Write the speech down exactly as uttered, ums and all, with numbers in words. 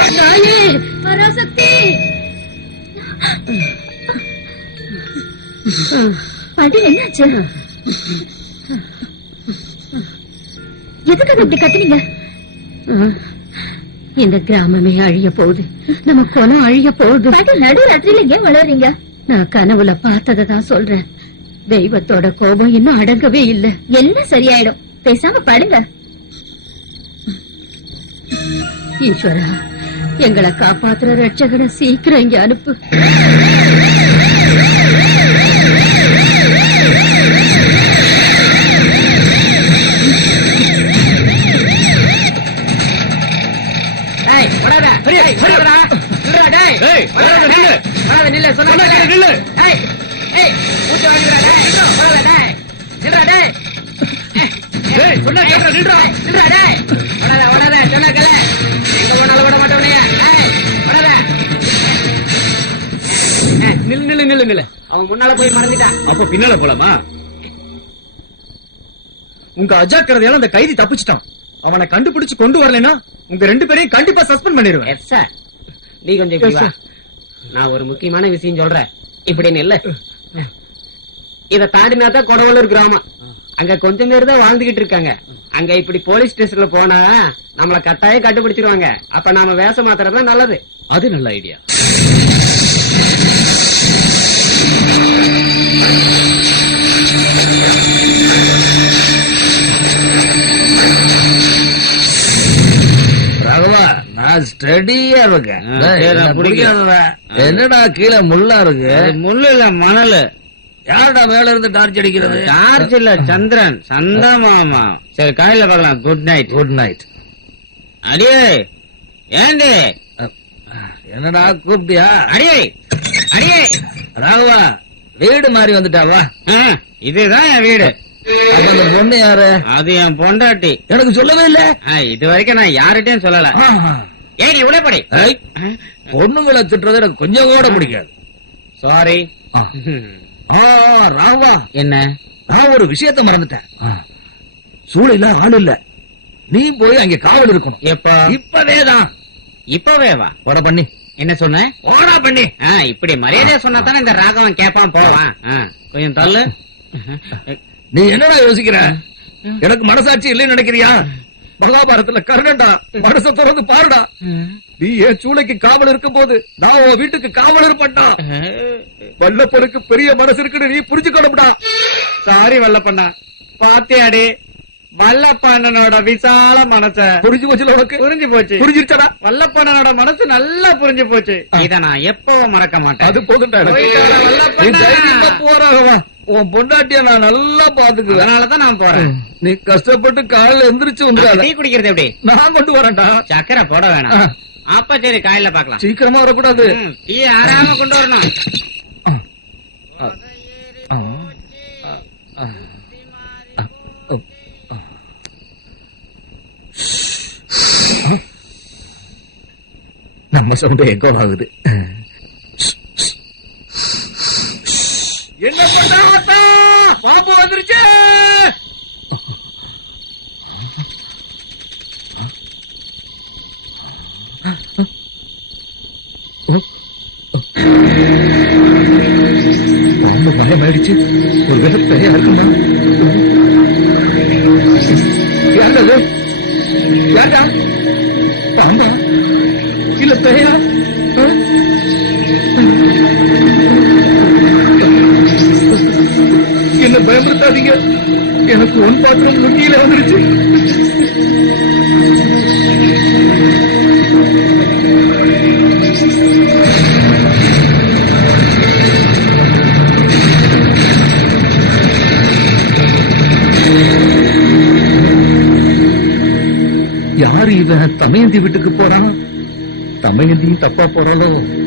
பராசக்தி பாட்டி என்னாச்சு? எதுக்காக இப்படி கத்துனீங்க? இந்த கிராமமே அழிய போகுது, நம்ம குலம் அழிய போகுது. பாட்டி நடு ராத்திரியில ஏன் வளர்றீங்க? நான் கனவுல பார்த்ததான் சொல்றேன். தெய்வத்தோட கோபம் இன்னும் அடங்கவே இல்ல. எல்லாம் சரியாயிடும், பேசாம படுங்க. ஈஸ்வரா, எங்களை காப்பாத்துற ரட்சகனை சீக்கிரம் இங்க அனுப்பு. அவன் முன்னால போய் மறந்துட்டான். அப்ப பின்னால போலாமா? உங்க அஜாக்கிரதையால அந்த கைதி தப்பிச்சிட்டான். அவனை கண்டுபிடிச்சு கொண்டு வரலனா உங்க ரெண்டு பேரையும் கண்டிப்பா சஸ்பெண்ட் பண்ணிடுவேன். Yes sir. நீ கொஞ்சம் இப்படி வா. நான் ஒரு முக்கியமான விஷயம் சொல்றேன். இப்படின்னு இல்ல, இத தாண்டினாதான் கொடவலூர் கிராமம். அங்க கொஞ்சம் பேர் தான் வாழ்ந்துகிட்டு இருக்காங்க. அங்க இப்படி போலீஸ் ஸ்டேஷன்ல போனா நம்மள கட்டாயம் கண்டுபிடிச்சிருவாங்க. அப்ப நாம வேஷம் மாத்துறதுதான் நல்லது. அது நல்ல ஐடியா. நான் ஸ்டடியா இருக்கேன். என்னடா கீழே முள்ளா இருக்கு? முள்ளு இல்ல, மணல். யாருடா மேல இருந்து டார்ச் அடிக்கிறது? டார்ச் இல்ல, சந்திரன். சந்தா மாமா. சரி, காலையில பார்க்கலாம். Good night. Good night. அடியே ஏண்டி? என்னடா கூப்பிட்டியா? அடியே அடியே. ராகவா, வீடு மாறி வந்துட்டாவா? இதுதான் என் வீடு. அப்ப அந்த பொண்ணு யாரு? அது என் பொண்டாட்டி. எனக்கு சொல்லவே இல்ல. இது வரைக்கும் நான் யார்கிட்டயும் சொல்லல. ஏன் நீ உடப்படி? பொண்ணுங்களை திட்டுறது எனக்கு கொஞ்சம் கூட பிடிக்காது. சாரி. ராகவா, என்ன? நான் ஒரு விஷயத்த மறந்துட்டேன். சூழல ஆள் இல்ல, நீ போய் அங்க காவல் இருக்கணும். எப்ப? இப்பவேதான். இப்பவே வா. போட பண்ணி. என்ன சொன்ன? போடா பண்ணி. இப்படி மரியாதையா சொன்னா தானே இந்த ராகவன் கேப்பான் போவான். கொஞ்சம் தள்ளு. நீ என்னடா யோசிக்கிற? எனக்கு மனசாட்சி இல்லைன்னு நினைக்கிறியா? மகாபாரதத்துல கர்ணன்டா, மனச திறந்து பாருடா. நீ என் சூளைக்கு காவல் இருக்கும் போது நான் உன் வீட்டுக்கு காவல் இருப்பேன்டா. வல்லப்பனுக்கு பெரிய மனசு இருக்குன்னு நீ புரிஞ்சுக்கணும்டா. சாரி வல்லப்பண்ணா. பாத்தியாடி, வல்லப்பண்ணனோட விசால மனச புரிஞ்சு போச்சு. உனக்கு புரிஞ்சு போச்சு. புரிஞ்சிருச்சடா? வல்லப்பண்ணனோட மனசு நல்லா புரிஞ்சு போச்சு. இத நான் எப்பவும் மறக்க மாட்டேன். அது போதுண்டா. போறாகவா, உன் பொண்டாட்டிய நான் நல்லா பாத்துக்குவேன். அதனாலதான் நான் போறேன். நீ கஷ்டப்பட்டு காலையில எந்திரிச்சு வந்துடாத. டீ குடிக்கிறது எப்படி? நான் கொண்டு வரேன்டா. சக்கரை போட வேணாம். அப்ப சரி, காலையில பாக்கலாம். சீக்கிரமா வரக்கூடாது. டீ ஆறாம கொண்டு வரணும். நம்ம சவுண்ட் எக்கோ ஆகுது. என்ன பண்ணா? பாம்பு வந்துருச்சு. பாம்பு பயமாயிடுச்சு. ஒரு வித பெரியா இருக்குமா? யாரு? யாரா? பாம்பா இல்ல பெரியா? என்ன பயமுறுத்தாதீங்க. எனக்கு ஒன் பாத்திரம் முட்டியில வந்துருச்சு. யாரு இவன்? தமயந்தி வீட்டுக்கு போறான். தமயந்தியும் தப்பா போறாளோ?